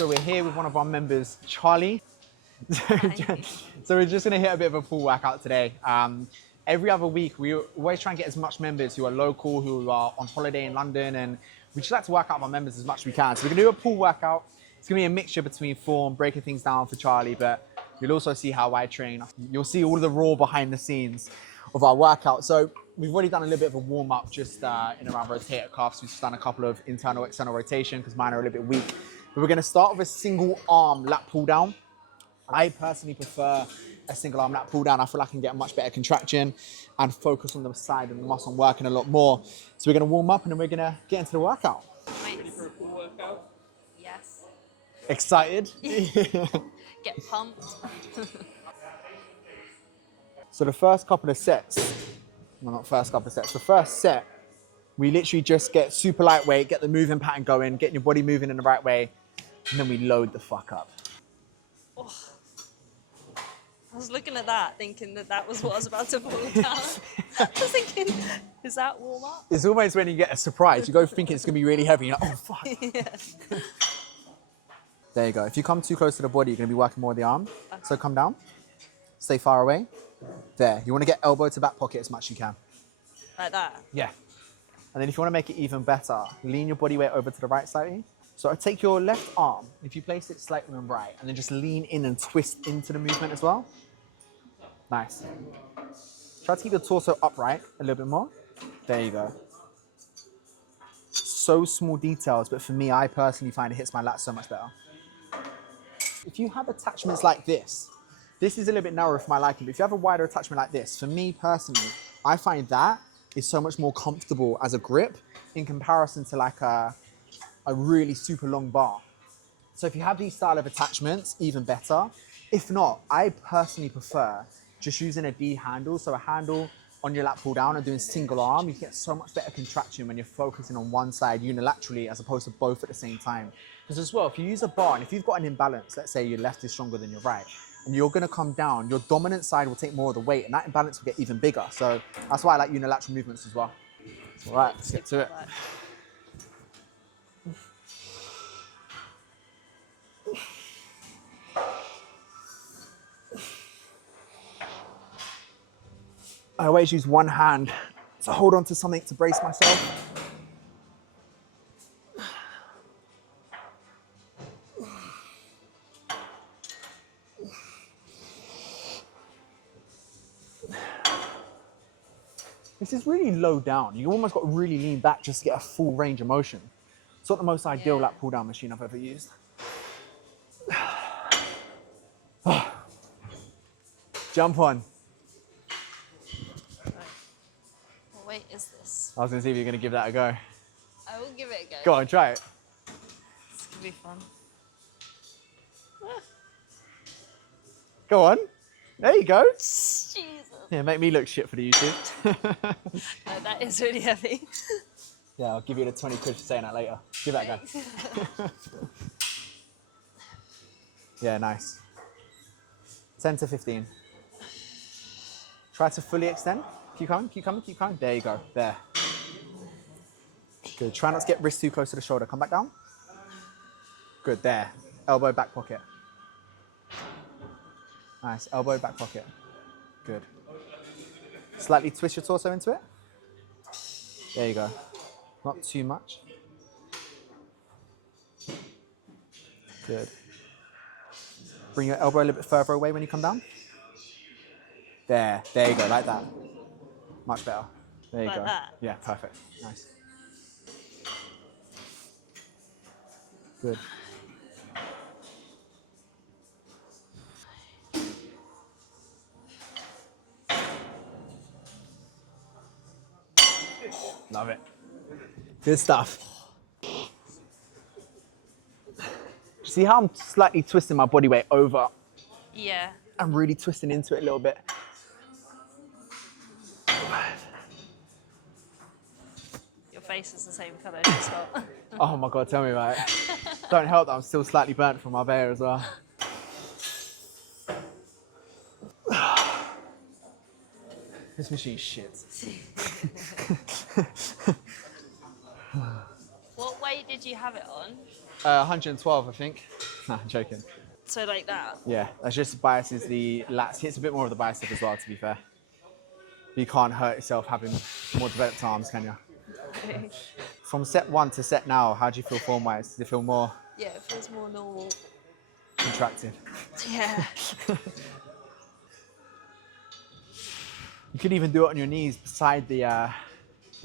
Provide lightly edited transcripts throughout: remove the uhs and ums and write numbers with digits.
So we're here with one of our members, Charlie. So we're just gonna hit a bit of a pull workout today. Every other week, we always try and get as much members who are local, who are on holiday in London, and we just like to work out with our members as much as we can. So we're gonna do a pull workout. It's gonna be a mixture between form, breaking things down for Charlie, but you'll also see how I train. You'll see all of the raw behind the scenes of our workout. So we've already done a little bit of a warm up just in around rotator cuffs. We've done a couple of internal, external rotation because mine are a little bit weak. But we're gonna start with a single arm lat pull down. I personally prefer a single arm lat pull down. I feel like I can get a much better contraction and focus on the side of the muscle working a lot more. So we're gonna warm up and then we're gonna get into the workout. Ready for a full workout? Yes. Excited? Get pumped. So the first couple of sets, well not first couple of sets, the first set, we literally just get super lightweight, get the moving pattern going, getting your body moving in the right way, and then we load the fuck up. Oh. I was looking at that, thinking that was what I was about to pull down. I was thinking, is that warm up? It's almost when you get a surprise. You go thinking it's gonna be really heavy, you're like, oh fuck. Yeah. There you go. If you come too close to the body, you're gonna be working more of the arm. Okay. So come down, stay far away. There, you wanna get elbow to back pocket as much as you can. Like that? Yeah. And then if you wanna make it even better, lean your body weight over to the right slightly. So take your left arm, if you place it slightly on right, and then just lean in and twist into the movement as well. Nice. Try to keep your torso upright a little bit more. There you go. So small details, but for me, I personally find it hits my lats so much better. If you have attachments like this is a little bit narrow for my liking, but if you have a wider attachment like this, for me personally, I find that is so much more comfortable as a grip in comparison to like a really super long bar. So if you have these style of attachments, even better. If not, I personally prefer just using a D handle. So a handle on your lat pull down and doing single arm, you get so much better contraction when you're focusing on one side unilaterally as opposed to both at the same time. Because as well, if you use a bar and if you've got an imbalance, let's say your left is stronger than your right, and you're gonna come down, your dominant side will take more of the weight and that imbalance will get even bigger. So that's why I like unilateral movements as well. All right, let's get to it. I always use one hand to hold on to something to brace myself. This is really low down. You almost got to really lean back just to get a full range of motion. It's not the most ideal lat pull down machine I've ever used. Jump on. What weight is this? I was gonna see if you're gonna give that a go. I will give it a go. Go on, try it. This could be fun. Go on. There you go. Jesus. Yeah, make me look shit for the YouTube. No, that is really heavy. Yeah, I'll give you the 20 quid for saying that later. Give that a go. Yeah, nice. 10 to 15. Try to fully extend. Keep coming, keep coming, keep coming. There you go, there. Good, try not to get wrist too close to the shoulder. Come back down. Good, there. Elbow back pocket. Nice, elbow back pocket. Good. Slightly twist your torso into it. There you go. Not too much. Good. Bring your elbow a little bit further away when you come down. There you go, like that. Much better. There you Like go. that? Yeah, perfect. Nice. Good. Love it. Good stuff. See how I'm slightly twisting my body weight over? Yeah. I'm really twisting into it a little bit. Your face is the same colour as well. Oh my God, tell me about it. Don't help that I'm still slightly burnt from my bear as well. This machine's shit. What weight did you have it on? 112, I think. No, I'm joking. So like that. Yeah, that just biases the lats. Hits a bit more of the bicep as well, to be fair. You can't hurt yourself having more developed arms, can you? Okay. From set 1 to set now, how do you feel form-wise? Does it feel more Yeah, it feels more normal. contracted? Yeah. You could even do it on your knees beside the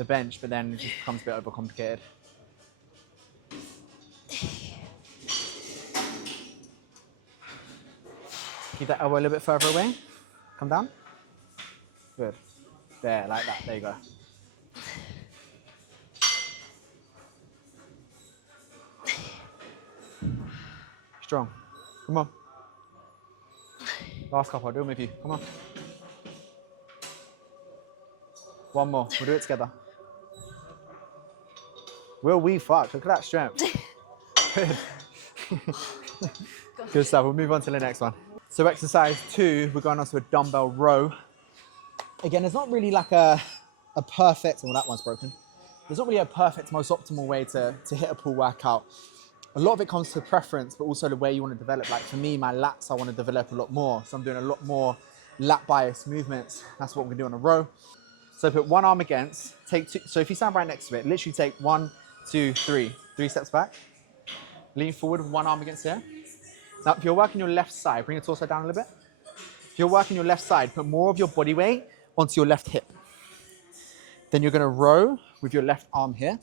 bench, but then it just becomes a bit overcomplicated. Keep that elbow a little bit further away. Come down. Good. There, like that. There you go. Strong. Come on. Last couple, I'll do them with you. Come on. One more. We'll do it together. Will we fuck? Look at that strength. Good. Good stuff. We'll move on to the next one. So exercise 2, we're going on to a dumbbell row. Again, there's not really like a perfect, well, that one's broken. There's not really a perfect, most optimal way to hit a pull workout. A lot of it comes to preference, but also the way you want to develop. Like for me, my lats, I want to develop a lot more. So I'm doing a lot more lat bias movements. That's what we're going to do on a row. So put one arm against, take two. So if you stand right next to it, literally take 1, 2, 3. 3 steps back. Lean forward with one arm against here. Now, if you're working your left side, bring your torso down a little bit. If you're working your left side, put more of your body weight onto your left hip. Then you're going to row with your left arm here.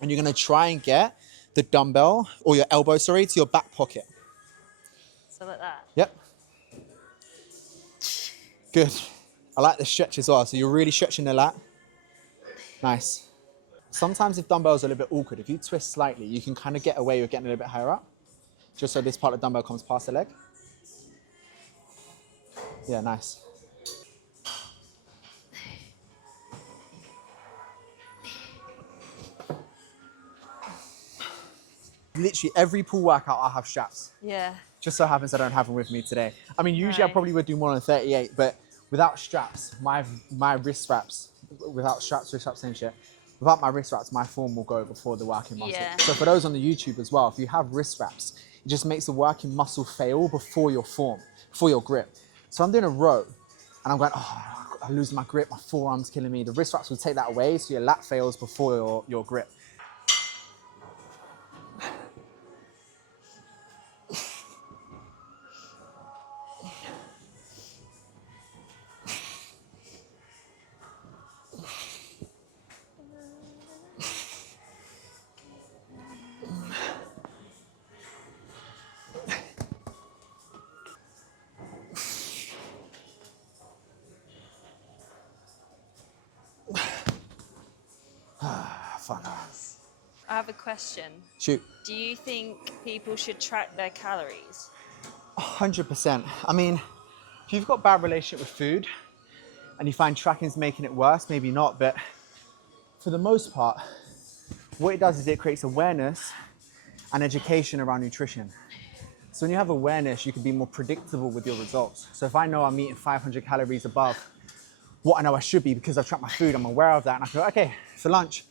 And you're going to try and get the dumbbell, or your elbow, sorry, to your back pocket. So like that. Yep. Good. I like the stretch as well. So you're really stretching the lat. Nice. Sometimes if dumbbells are a little bit awkward, if you twist slightly, you can kind of get away with getting a little bit higher up. Just so this part of the dumbbell comes past the leg. Yeah, nice. Literally every pull workout I have straps. Yeah. Just so happens I don't have them with me today. I mean, usually I probably would do more than 38, but without straps, my wrist straps, without straps, wrist straps and shit, without my wrist straps, my form will go before the working muscle. Yeah. So for those on the YouTube as well, if you have wrist straps, it just makes the working muscle fail before your form, before your grip. So I'm doing a row and I'm going, oh, I'm losing my grip, my forearm's killing me. The wrist straps will take that away so your lat fails before your grip. Fun. I have a question. Shoot. Do you think people should track their calories? 100%. I mean, if you've got a bad relationship with food and you find tracking's making it worse, maybe not, but for the most part, what it does is it creates awareness and education around nutrition. So when you have awareness, you can be more predictable with your results. So if I know I'm eating 500 calories above what I know I should be because I've tracked my food, I'm aware of that, and I go, okay, for lunch,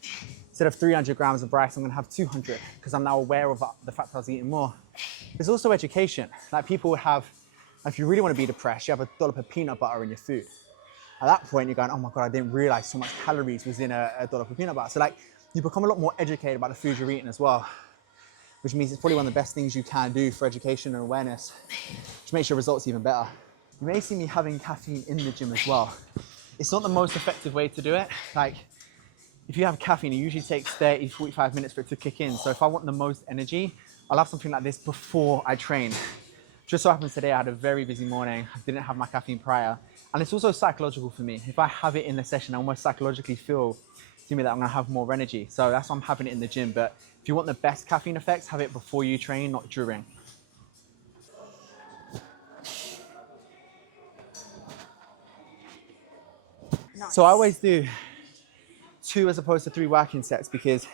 instead of 300 grams of rice, I'm gonna have 200 because I'm now aware of the fact that I was eating more. There's also education. Like people have, if you really want to be depressed, you have a dollop of peanut butter in your food. At that point, you're going, oh my God, I didn't realize so much calories was in a dollop of peanut butter. So like, you become a lot more educated about the food you're eating as well, which means it's probably one of the best things you can do for education and awareness, which makes your results even better. You may see me having caffeine in the gym as well. It's not the most effective way to do it. Like, if you have caffeine, it usually takes 30, 45 minutes for it to kick in. So if I want the most energy, I'll have something like this before I train. Just so happens today I had a very busy morning. I didn't have my caffeine prior. And it's also psychological for me. If I have it in the session, I almost psychologically feel to me that I'm gonna have more energy. So that's why I'm having it in the gym. But if you want the best caffeine effects, have it before you train, not during. Nice. So I always do 2 as opposed to 3 working sets because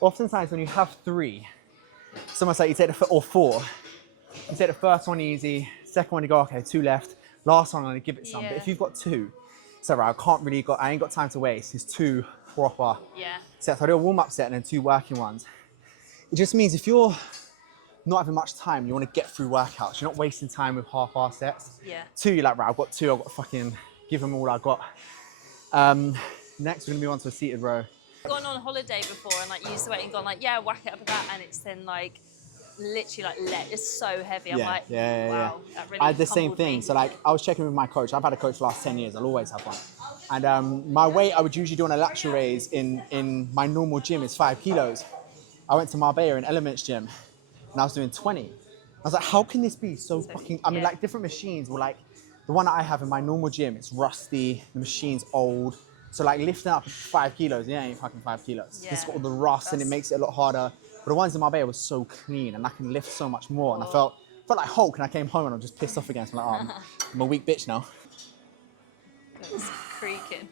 oftentimes when you have 3, it's almost like you take or 4, you take the first one easy, second one you go, okay, 2 left, last one I'm gonna give it some. Yeah. But if you've got 2, it's all right, I ain't got time to waste. It's 2 proper Yeah. sets. I do a warm-up set and then 2 working ones. It just means if you're not having much time, you want to get through workouts. You're not wasting time with half-assed sets. Yeah. 2, you're like, right, I've got 2, I've got to fucking give them all I got. Next, we're gonna move on to a seated row. Gone on holiday before and like used the weight and gone like, yeah, whack it up with that, and it's then like literally like it's so heavy. I'm like, wow, that really I had the same humbled thing. me. So like, I was checking with my coach. I've had a coach for the last 10 years. I'll always have one. And my weight I would usually do on a lateral raise in my normal gym is 5 kilos. I went to Marbella in Elements gym and I was doing 20. I was like, how can this be so fucking, I mean, like different machines were like, the one that I have in my normal gym, it's rusty, the machine's old. So like lifting up 5 kilos, yeah, ain't fucking 5 kilos. Yeah. It's got all the rust and it makes it a lot harder. But the ones in Marbella were so clean and I can lift so much more. And I felt like Hulk, and I came home and I was just pissed off again. So I'm like, oh, I'm a weak bitch now. It's creaking.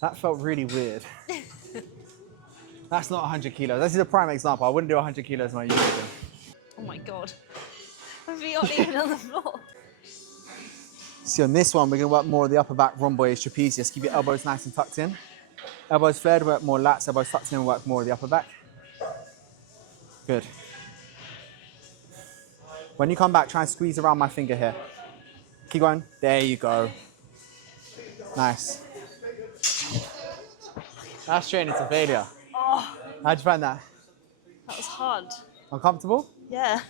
That felt really weird. That's not 100 kilos. This is a prime example. I wouldn't do 100 kilos in my usual gym. Oh my god. My feet aren't even on the floor. See, on this one, we're gonna work more of the upper back, rhomboid, trapezius. Keep your elbows nice and tucked in. Elbows flared, work more lats. Elbows tucked in, work more of the upper back. Good. When you come back, try and squeeze around my finger here. Keep going. There you go. Nice. That's training to failure. Oh, How'd you find that? that was hard. Uncomfortable? Yeah.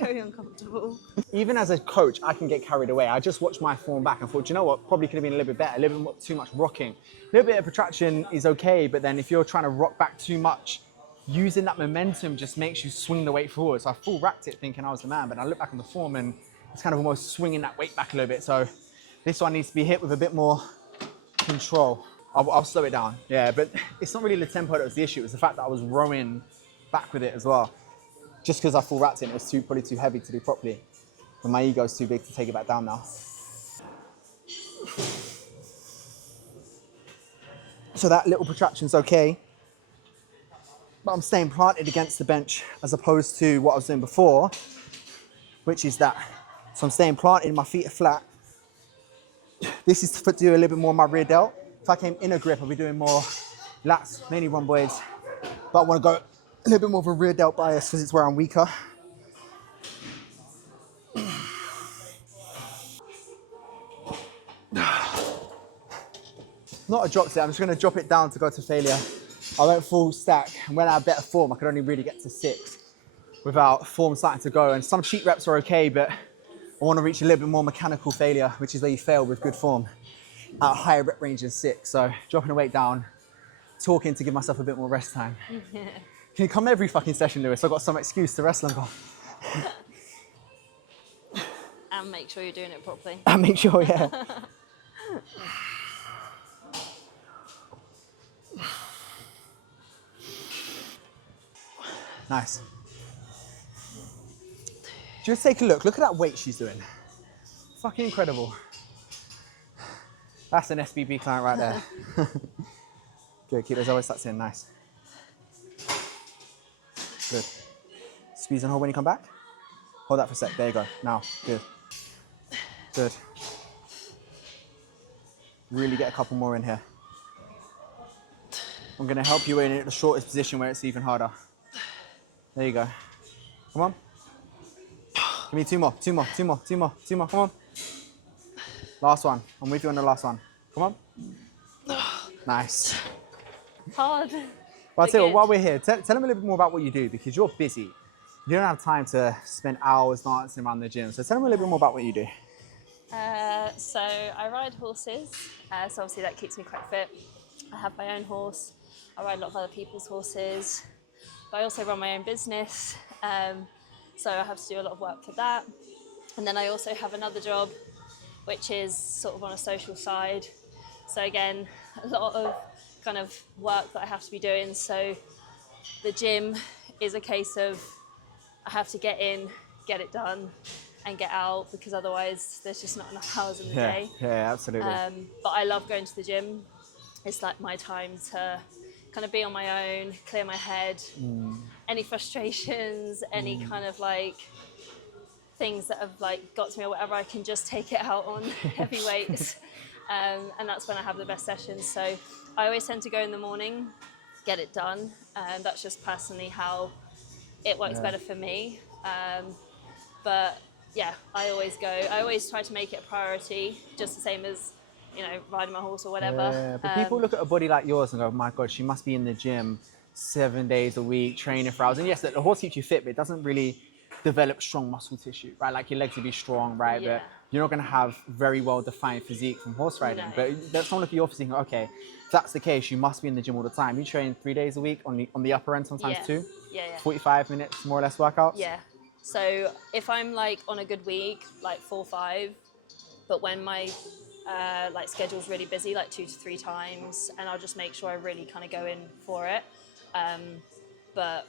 Very uncomfortable. Even as a coach, I can get carried away. I just watched my form back and thought, you know what, probably could have been a little bit better, a little bit more, too much rocking. A little bit of protraction is okay, but then if you're trying to rock back too much, using that momentum just makes you swing the weight forward. So I full racked it thinking I was the man, but I look back on the form and it's kind of almost swinging that weight back a little bit. So this one needs to be hit with a bit more control. I'll slow it down. Yeah, but it's not really the tempo that was the issue. It was the fact that I was rowing back with it as well. Just because I full racked it, it was probably too heavy to do properly. And my ego's too big to take it back down now. So that little protraction's okay, but I'm staying planted against the bench as opposed to what I was doing before, which is that. So I'm staying planted, my feet are flat. This is to do a little bit more of my rear delt. If I came in a grip, I'll be doing more lats, mainly rhomboids, but I want to go a little bit more of a rear delt bias because it's where I'm weaker. Not a drop set, I'm just going to drop it down to go to failure. I went full stack, and when I had better form, I could only really get to 6 without form starting to go. And some cheat reps are okay, but I want to reach a little bit more mechanical failure, which is where you fail with good form at a higher rep range than 6. So dropping the weight down, talking to give myself a bit more rest time. Can you come every fucking session, Lewis? I've got some excuse to wrestle and go. And make sure you're doing it properly. And make sure, yeah. Nice. Just take a look. Look at that weight she's doing. Fucking incredible. That's an SBB client right there. Good, keep those elbows tucked in, nice. Good. Squeeze and hold when you come back. Hold that for a sec, there you go. Now, good. Good. Really get a couple more in here. I'm gonna help you in the shortest position where it's even harder. There you go. Come on. Give me 2 more, 2 more, 2 more, 2 more, 2 more, come on. Last one, I'm with you on the last one. Come on. Nice. Hard. Well, I'll tell you what, while we're here, tell them a little bit more about what you do, because you're busy. You don't have time to spend hours dancing around the gym. So tell them a little bit more about what you do. So I ride horses, so obviously that keeps me quite fit. I have my own horse. I ride a lot of other people's horses. But I also run my own business, so I have to do a lot of work for that. And then I also have another job, which is sort of on a social side. So again, a lot of kind of work that I have to be doing. So the gym is a case of I have to get in, get it done, and get out, because otherwise there's just not enough hours in the day. Yeah, absolutely. But I love going to the gym. It's like my time to kind of be on my own, clear my head. any frustrations, any kind of like things that have like got to me or whatever, I can just take it out on heavy weights. And that's when I have the best sessions. So I always tend to go in the morning, get it done. That's just personally how it works better for me. But yeah, I always try to make it a priority, just the same as, you know, riding my horse or whatever. Yeah, but people look at a body like yours and go, my God, she must be in the gym 7 days a week, training for hours. And yes, the horse keeps you fit, but it doesn't really develop strong muscle tissue, right? Like your legs will be strong, right? Yeah. But you're not going to have very well-defined physique from horse riding. No. But let's not look at your physique and go, okay, if that's the case, you must be in the gym all the time. You train 3 days a week on the upper end, sometimes Yeah. two. Yeah. 45 minutes, more or less workouts. Yeah. So if I'm like on a good week, like 4 or 5, but when my like schedule's really busy, like 2 to 3 times, and I'll just make sure I really kind of go in for it. But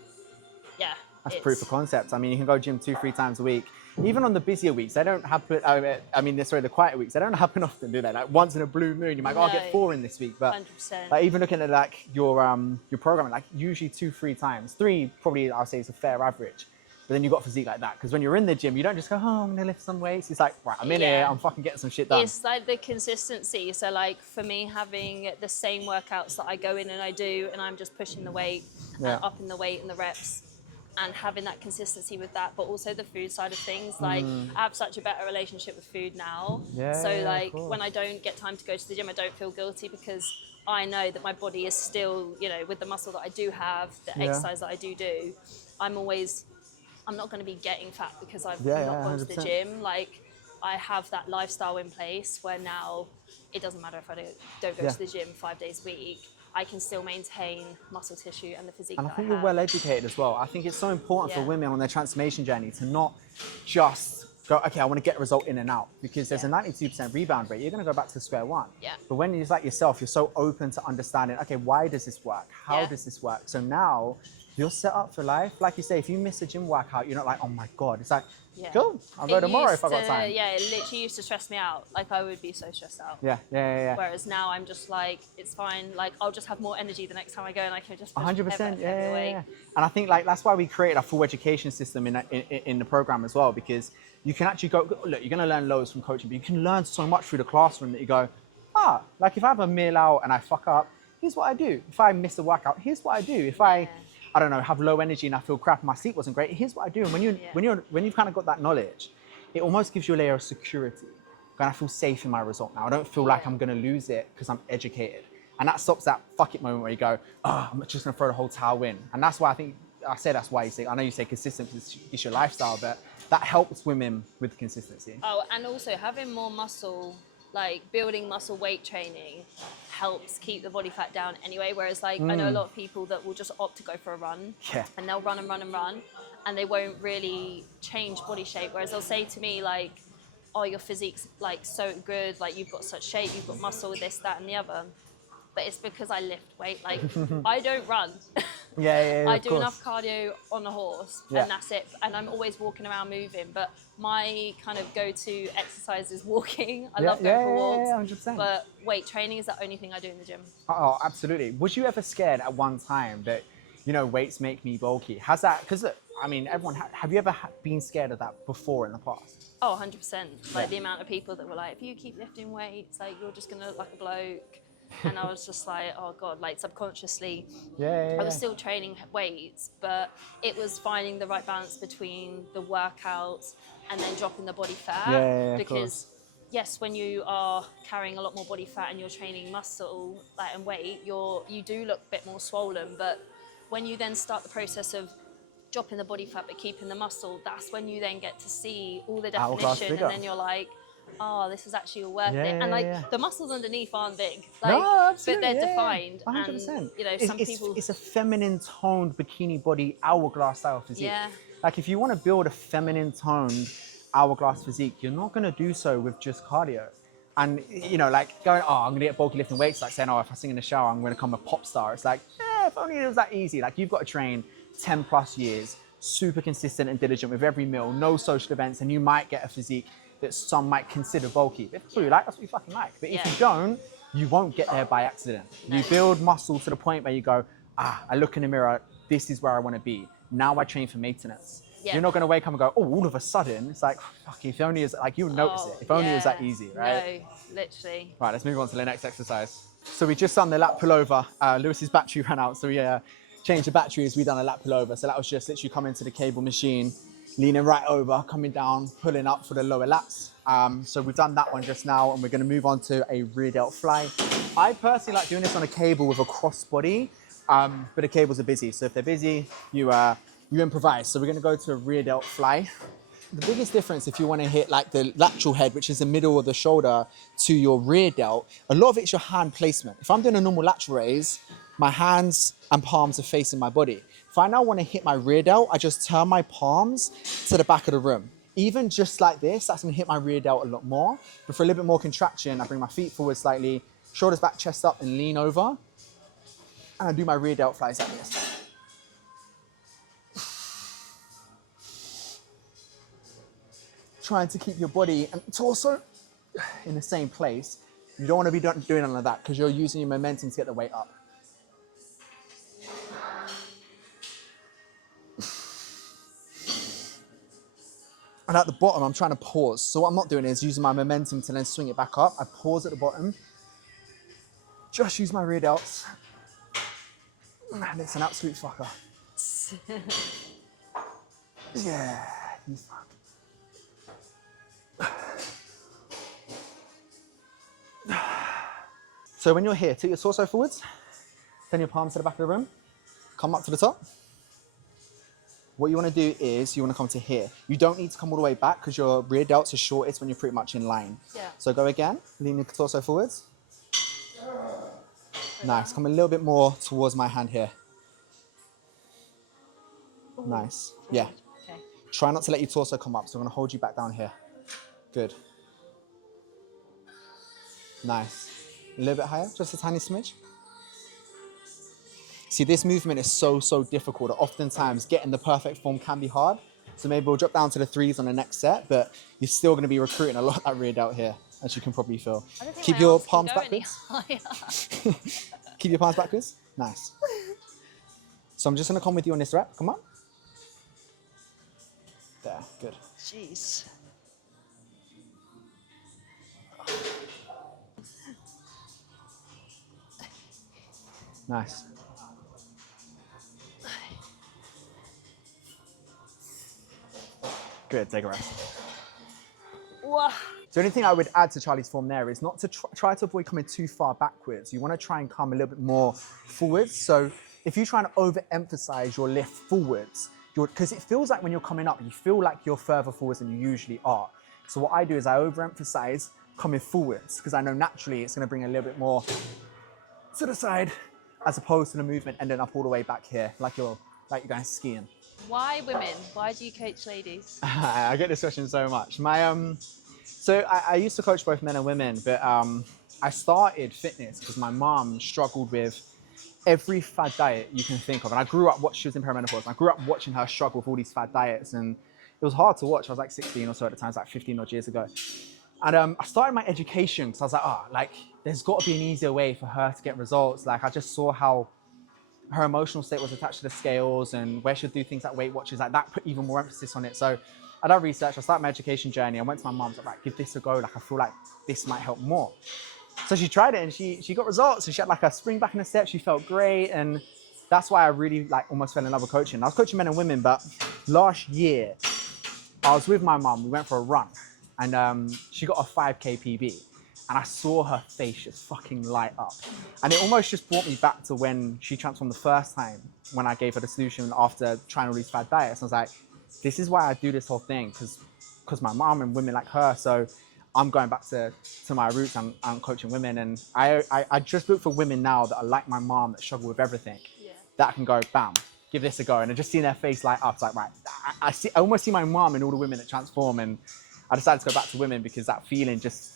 yeah, That's proof of concept. I mean, you can go gym 2-3 times a week. Even on the busier weeks, they don't happen. The quieter weeks, they don't happen often, do they? Like once in a blue moon, you might go, I'll get 4 in this week. But 100%. like, even looking at like your programming, like usually 2-3 times, 3 probably I'll say is a fair average. But then you've got physique like that, because when you're in the gym, you don't just go, oh, I'm gonna lift some weights. It's like, right, I'm in here, I'm fucking getting some shit done. It's like the consistency. So like for me, having the same workouts that I go in and I do, and I'm just pushing the weight and upping the weight and the reps, and having that consistency with that, but also the food side of things. Like I have such a better relationship with food now. So like when I don't get time to go to the gym, I don't feel guilty, because I know that my body is still, you know, with the muscle that I do have, the exercise that I do, I'm not going to be getting fat because I've not gone to the 100%. gym. Like I have that lifestyle in place where now it doesn't matter if I don't go to the gym 5 days a week. I can still maintain muscle tissue and the physique And I that think I you're have. well educated as well. I think it's so important for Yeah. women on their transformation journey to not just go, okay, I want to get a result in and out, because there's a 92% rebound rate. You're going to go back to square one. Yeah. But when you're like yourself, you're so open to understanding, okay, why does this work? How does this work? So now you're set up for life. Like you say, if you miss a gym workout, you're not like, oh my God. It's like, cool, I'll go tomorrow if I got time. Yeah, it literally used to stress me out. Like I would be so stressed out. Yeah. Whereas now I'm just like, it's fine. Like I'll just have more energy the next time I go, and I can just push 100%, heavier weight. And I think like that's why we created a full education system in the program as well, because you can actually go, look, you're gonna learn loads from coaching, but you can learn so much through the classroom that you go, like if I have a meal out and I fuck up, here's what I do. If I miss a workout, here's what I do. If I don't know, have low energy and I feel crap and my sleep wasn't great, here's what I do. And when you've kind of got that knowledge, it almost gives you a layer of security. And I feel safe in my result now. I don't feel like I'm gonna lose it because I'm educated. And that stops that fuck it moment where you go, I'm just gonna throw the whole towel in. And that's why that's why you say, I know you say consistent because it's your lifestyle, but that helps women with consistency. Oh, and also having more muscle, like building muscle weight training helps keep the body fat down anyway. Whereas like I know a lot of people that will just opt to go for a run and they'll run and they won't really change body shape. Whereas they'll say to me like, oh, your physique's like so good, like you've got such shape, you've got muscle with this, that and the other. But it's because I lift weight. Like I don't run. I do enough cardio on a horse and that's it. And I'm always walking around moving. But my kind of go-to exercise is walking. I love going for walks. 100%. But weight training is the only thing I do in the gym. Oh, absolutely. Was you ever scared at one time that, you know, weights make me bulky? Has that, because I mean, everyone, have you ever been scared of that before in the past? Oh, 100%. Like the amount of people that were like, if you keep lifting weights, like you're just going to look like a bloke. And I was just like, oh God, like subconsciously, I was still training weights, but it was finding the right balance between the workouts and then dropping the body fat. Because yes, when you are carrying a lot more body fat and you're training muscle and weight, you do look a bit more swollen. But when you then start the process of dropping the body fat but keeping the muscle, that's when you then get to see all the definition, and then you're like, oh, this is actually all worth it. And like the muscles underneath aren't big, like, but they're defined. 100%. And you know, some people. It's a feminine toned bikini body hourglass style physique. Like if you want to build a feminine toned hourglass physique, you're not going to do so with just cardio. And you know, like going, oh, I'm going to get bulky lifting weights, like saying, oh, if I sing in the shower, I'm going to become a pop star. It's like, if only it was that easy. Like you've got to train 10 plus years, super consistent and diligent with every meal, no social events, and you might get a physique that some might consider bulky. If that's what you like, that's what you fucking like. But if you don't, you won't get there by accident. You build muscle to the point where you go, I look in the mirror, this is where I want to be. Now I train for maintenance. Yeah. You're not going to wake up and go, oh, all of a sudden, it's like, fuck, if only it's like, you would notice it. If only it was that easy, right? No, literally. Right, let's move on to the next exercise. So we just done the lat pullover. Lewis's battery ran out, so we changed the batteries. We done a lat pullover. So that was just literally coming to the cable machine, leaning right over, coming down, pulling up for the lower lats. So we've done that one just now, and we're gonna move on to a rear delt fly. I personally like doing this on a cable with a crossbody, but the cables are busy. So if they're busy, you improvise. So we're gonna go to a rear delt fly. The biggest difference if you want to hit like the lateral head, which is the middle of the shoulder, to your rear delt, a lot of it's your hand placement. If I'm doing a normal lateral raise, my hands and palms are facing my body. If I now want to hit my rear delt, I just turn my palms to the back of the room. Even just like this, that's going to hit my rear delt a lot more. But for a little bit more contraction, I bring my feet forward slightly, shoulders back, chest up, and lean over. And I do my rear delt flies like this. Trying to keep your body and torso in the same place. You don't want to be doing none of that because you're using your momentum to get the weight up. And at the bottom, I'm trying to pause. So what I'm not doing is using my momentum to then swing it back up. I pause at the bottom, just use my rear delts. And it's an absolute fucker. Yeah, you fuck. So when you're here, take your torso forwards, turn your palms to the back of the room, come up to the top. What you want to do is you want to come to here. You don't need to come all the way back because your rear delts are shortest when you're pretty much in line. Yeah. So go again, lean your torso forwards. Nice, come a little bit more towards my hand here. Ooh. Nice, yeah. Okay. Try not to let your torso come up, so I'm going to hold you back down here. Good. Nice. A little bit higher, just a tiny smidge. See, this movement is so difficult that oftentimes getting the perfect form can be hard. So maybe we'll drop down to the 3s on the next set, but you're still going to be recruiting a lot of that rear delt here, as you can probably feel. Keep your palms backwards. Keep your palms backwards. Nice. So I'm just going to come with you on this rep. Come on. There, good. Jeez. Nice. Good, take a rest. Whoa. So the only thing I would add to Charlie's form there is not to try to avoid coming too far backwards. You want to try and come a little bit more forwards. So if you try and overemphasize your lift forwards, because it feels like when you're coming up, you feel like you're further forwards than you usually are. So what I do is I overemphasize coming forwards because I know naturally it's going to bring a little bit more to the side as opposed to the movement ending up all the way back here, like you're going skiing. Why women? Why do you coach ladies? I get this question so much. So I used to coach both men and women, but I started fitness because my mom struggled with every fad diet you can think of. And I grew up watching, she was in perimenopause, and I grew up watching her struggle with all these fad diets. And it was hard to watch. I was like 16 or so at the time, it's like 15 odd years ago. And I started my education because I was like, there's got to be an easier way for her to get results. Like I just saw how her emotional state was attached to the scales and where she'd do things like Weight Watchers, like that put even more emphasis on it. So I did research, I started my education journey. I went to my mom, I was like, right, give this a go. Like I feel like this might help more. So she tried it and she got results. And she had like a spring back in her step. She felt great. And that's why I really like almost fell in love with coaching. I was coaching men and women, but last year I was with my mom. We went for a run and she got a 5K PB. And I saw her face just fucking light up. And it almost just brought me back to when she transformed the first time, when I gave her the solution after trying all these fad diets. I was like, this is why I do this whole thing, because my mom and women like her. So I'm going back to my roots. I'm coaching women. And I just look for women now that are like my mom, that struggle with everything, that I can go, bam, give this a go. And I just see their face light up. It's like, right, I almost see my mom and all the women that transform. And I decided to go back to women because that feeling just,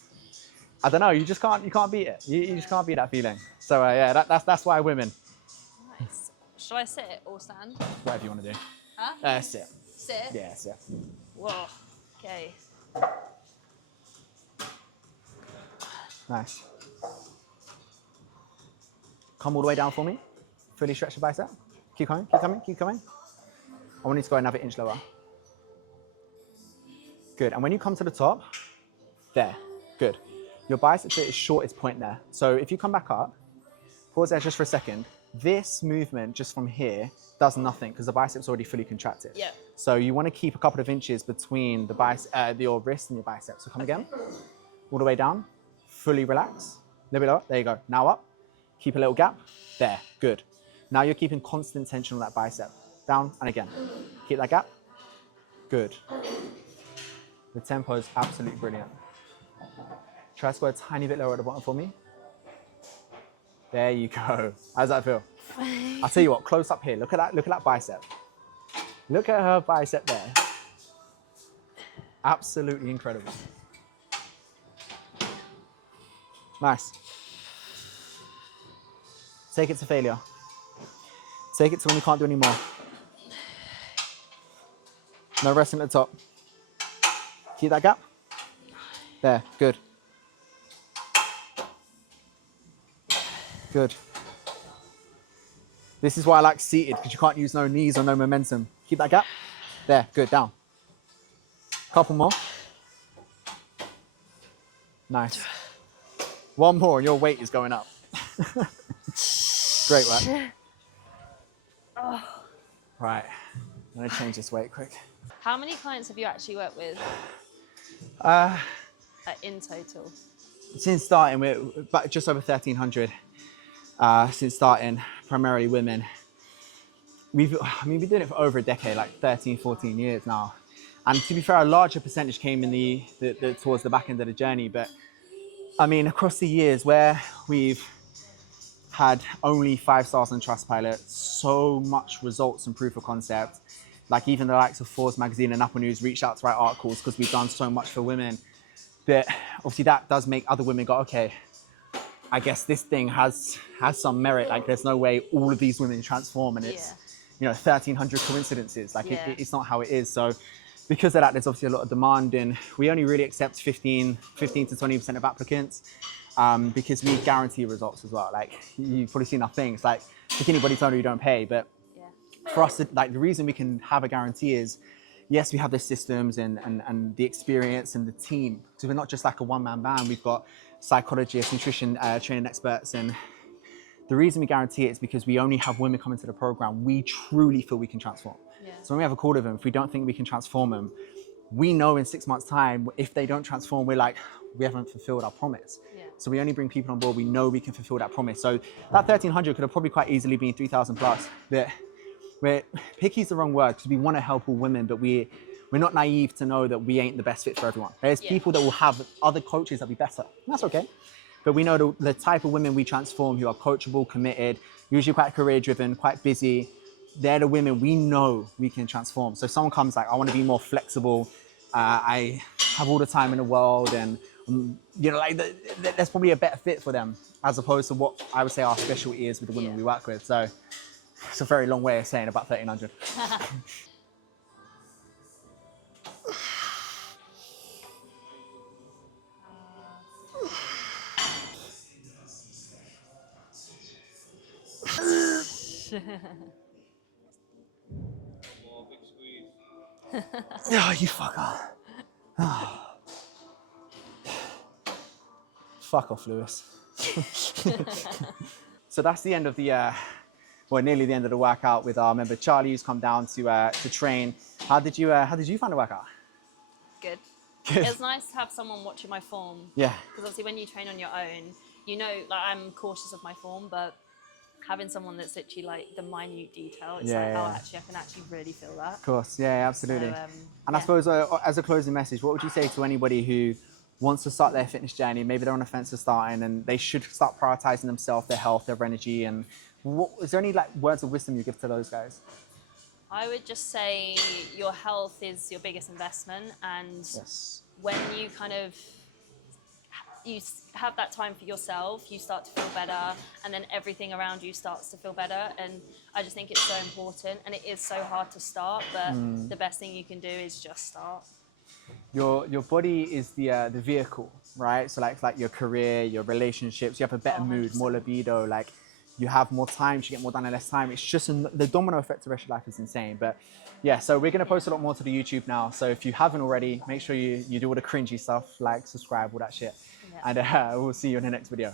I don't know, you can't beat it. You just can't beat that feeling. So yeah, that's why women. Nice. Should I sit or stand? Whatever you want to do. Huh? Sit. Sit? Yeah, sit. Whoa. Okay. Nice. Come all the way down for me. Fully stretch the bicep. Keep coming, keep coming, keep coming. I want you to go another inch lower. Good, and when you come to the top, there, good. Your biceps at its shortest point there. So if you come back up, pause there just for a second. This movement just from here does nothing because the biceps already fully contracted. Yeah. So you want to keep a couple of inches between the your wrist and your biceps. So come again, all the way down, fully relax, a little bit lower, there you go. Now up, keep a little gap, there, good. Now you're keeping constant tension on that bicep. Down and again, keep that gap, good. The tempo is absolutely brilliant. Try to go a tiny bit lower at the bottom for me. There you go. How does that feel? I'll tell you what, close up here. Look at that bicep. Look at her bicep there. Absolutely incredible. Nice. Take it to failure. Take it to when you can't do any more. No resting at the top. Keep that gap. There, good. Good. This is why I like seated, because you can't use no knees or no momentum. Keep that gap. There, good, down. Couple more. Nice. One more and your weight is going up. Great work. Oh. Right, I'm gonna change this weight quick. How many clients have you actually worked with in total? Since starting, we're about just over 1,300. Since starting, primarily women. We've been doing it for over a decade, like 13, 14 years now. And to be fair, a larger percentage came in towards the back end of the journey. But I mean, across the years where we've had only 5 stars on Trustpilot, so much results and proof of concept. Like even the likes of Forbes magazine and Apple News reached out to write articles because we've done so much for women. That obviously that does make other women go, okay, I guess this thing has some merit. Like there's no way all of these women transform and it's, 1,300 coincidences. Like it's not how it is. So because of that, there's obviously a lot of demand and we only really accept 15 to 20% of applicants because we guarantee results as well. Like you've probably seen our things, like anybody's owner, you don't pay. But for us, like the reason we can have a guarantee is, yes, we have the systems and the experience and the team. So we're not just like a one-man band. We've got psychologists, nutrition training experts. And the reason we guarantee it is because we only have women come into the program we truly feel we can transform. So when we have a call with them, if we don't think we can transform them, we know in 6 months' time, if they don't transform, we're like, we haven't fulfilled our promise. So we only bring people on board we know we can fulfill that promise. So that 1,300 could have probably quite easily been 3,000 plus. But picky is the wrong word because we want to help all women, but we're not naive to know that we ain't the best fit for everyone. There's people that will have other coaches that'll be better. And that's okay. But we know the type of women we transform who are coachable, committed, usually quite career driven, quite busy. They're the women we know we can transform. So if someone comes like, I want to be more flexible. I have all the time in the world and there's probably a better fit for them as opposed to what I would say our specialty is with the women we work with. So it's a very long way of saying about 1,300. Oh, you fucker. Oh. Fuck off, Lewis. So that's the end of the, nearly the end of the workout with our member Charlie, who's come down to train. How did you find the workout? Good. It was nice to have someone watching my form. Yeah. Because obviously when you train on your own, like I'm cautious of my form, but having someone that's literally like the minute detail, it's I can actually really feel that. Of course, yeah, absolutely. So, I suppose as a closing message, what would you say to anybody who wants to start their fitness journey? Maybe they're on the fence of starting and they should start prioritizing themselves, their health, their energy. And is there any like words of wisdom you give to those guys? I would just say your health is your biggest investment, and when you you have that time for yourself, you start to feel better, and then everything around you starts to feel better. And I just think it's so important, and it is so hard to start, but the best thing you can do is just start. Your body is the vehicle, right? So like your career, your relationships, you have a better mood, more libido, like you have more time, you get more done in less time. It's just the domino effect of rest of your life is insane. But yeah, so we're going to post a lot more to the YouTube now. So if you haven't already, make sure you do all the cringy stuff, like, subscribe, all that shit. Yeah. And we'll see you in the next video.